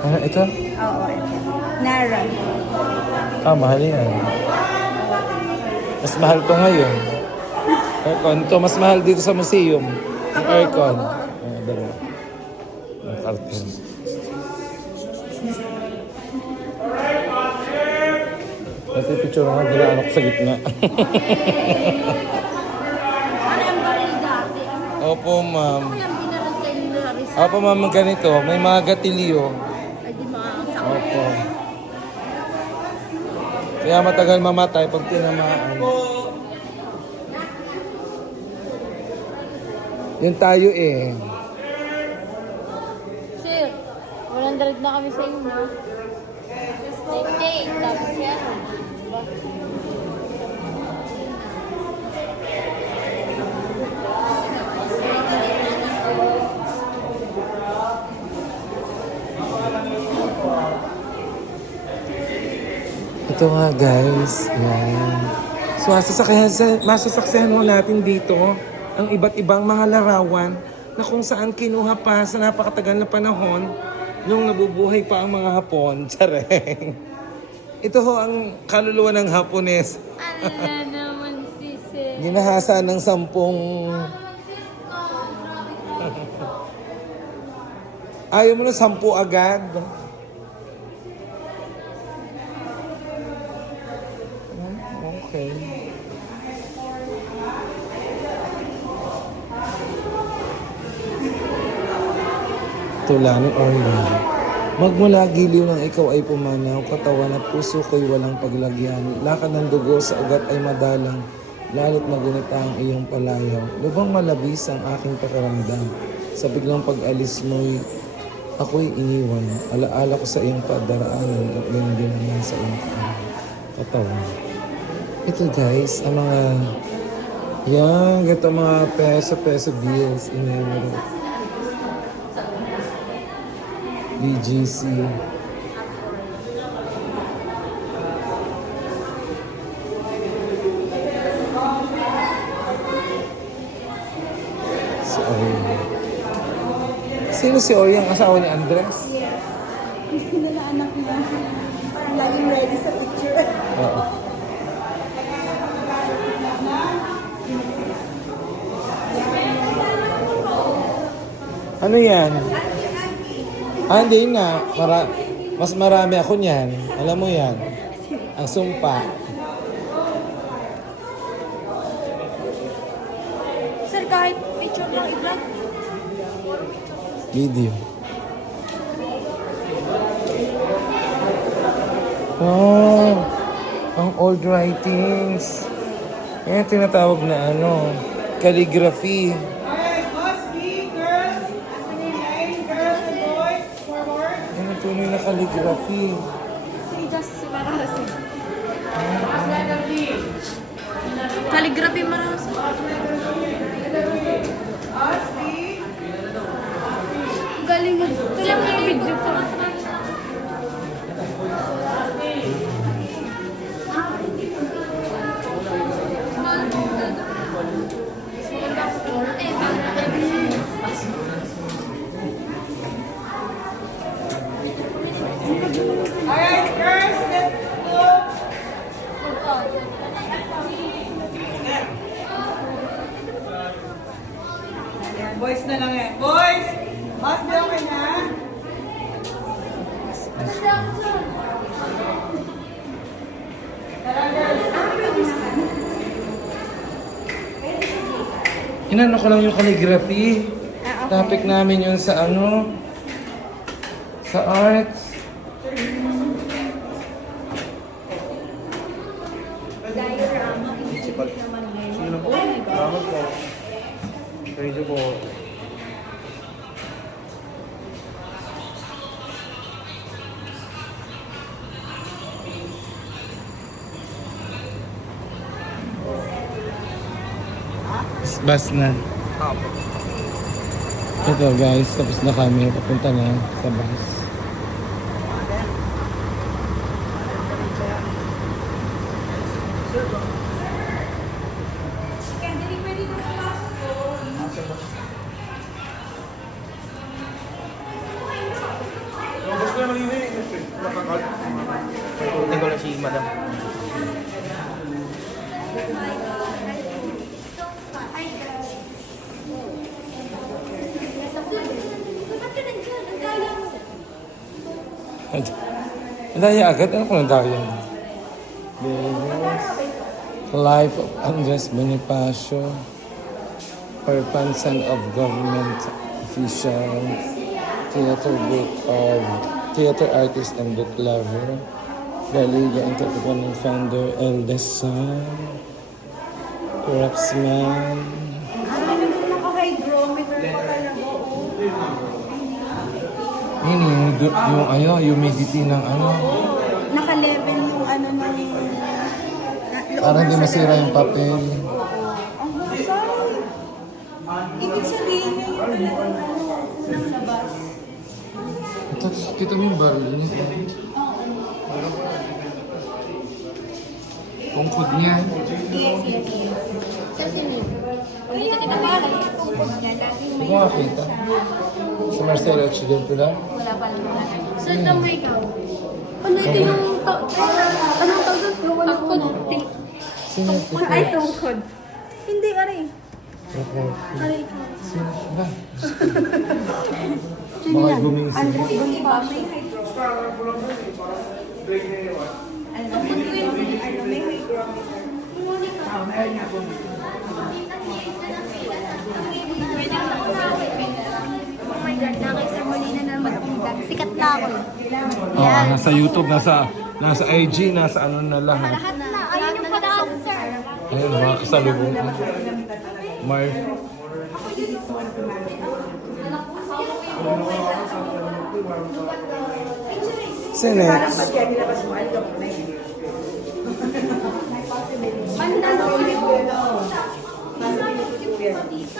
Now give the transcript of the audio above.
Ano, ito? Oo, ito. Nara. Ah, mahal yan. Mas mahal to ngayon. Aircon. To, mas mahal dito sa museum. Ang aircon. Ah, dalawa. Ang carton. Natipicture nga, ginaan ako sa gitna. Ano ang baril dati? Ano Opo, ma'am. yung kayo Larissa? Opo, ma'am, ganito. May mga gatilyo. Opo. Kaya matagal mamatay pag tinamaan. Yun tayo eh. Sir, 100 na kami sa inyo. Hindi, tapos yan. Diba? Ito nga guys. Yan. So masasakyan, masasakyan mo natin dito ang iba't ibang mga larawan na kung saan kinuha pa sa napakatagal na panahon nung nabubuhay pa ang mga Hapon. Tsareng. Ito ho ang kaluluwa ng Hapones. Ala naman si Sir. Ginahasa ng sampung... Ayaw mo na sampu agad. Okay. Tula ni Orlin. Magmula giliw ng ikaw ay pumanaw, katawan at puso ko'y walang paglagyan. Lakad ng dugo sa ugat ay madalang, lalo't magunita ang iyong palayaw. Lubang malabis ang aking pakiramdam. Sa biglang pag-alis mo'y ako'y iniwan. Alaala ko sa iyong padaraanan at gayon din naman sa iyong katawan. Ito guys, ang mga yan, ganito mga peso-peso bills in Emerald. BGC. Si Orion. Sino si Orion? Asawa ni Andres? Gusto na na anak niya. Laging ready sa picture. Oo. Ano yan? Ah, hindi na. Mara mas marami ako niyan. Alam mo yan. Ang sumpa. Sir, kahit picture lang i-vlog. Video. Wow! Ang old writings. Yan tinatawag na ano, calligraphy. Calligraphy. Si Just Marasa. Calligraphy be. Galing mo. Ito lang yung video ko. Alright, boys na lang eh. Boys, must be okay na. Inano ko lang yung calligraphy. Topic namin yun sa ano, sa arts. Po. Bus na. Ito guys, tapos na kami. Papunta na sa bus. Nakakal. Pagkutin ko lang si madam. Ang daya agad. Ano kung ang daya? Life of Andres Bonifacio. Perpansan of government official. Theater book of theater artist and book lover. Galiga Entrepreneur Founder, eldest son. Pa talaga. Yun yung, ano, humidity ng ano. Naka-level yung ano ng... na- Para hindi masira yung papel. Ang husay. Ibig sabihin niya yung talagang. Ito, kita mo yung barrel niya. Tungkod niya. Yes, yes, yes. Sa sinin. Dito kita pa lang. Hindi mo makakita. Sa Marcelo Occidente lang. Wala pa lang. So, ito mo ikaw. Ano ito yung... Anong tawag. Sino ito? Ay, tungkod. Hindi, aray. Ako. Ano ikaw? Sino ba? Sino yan? Ano, yung iba may. Oh. Sikat na ako. Oo, nasa YouTube, nasa nasa IG, nasa ano na lahat. Lahat na. Ayun yung pa-dancer. Ayun, mga kasalubong. Mar. Sinex. Mandalo. Mandalo.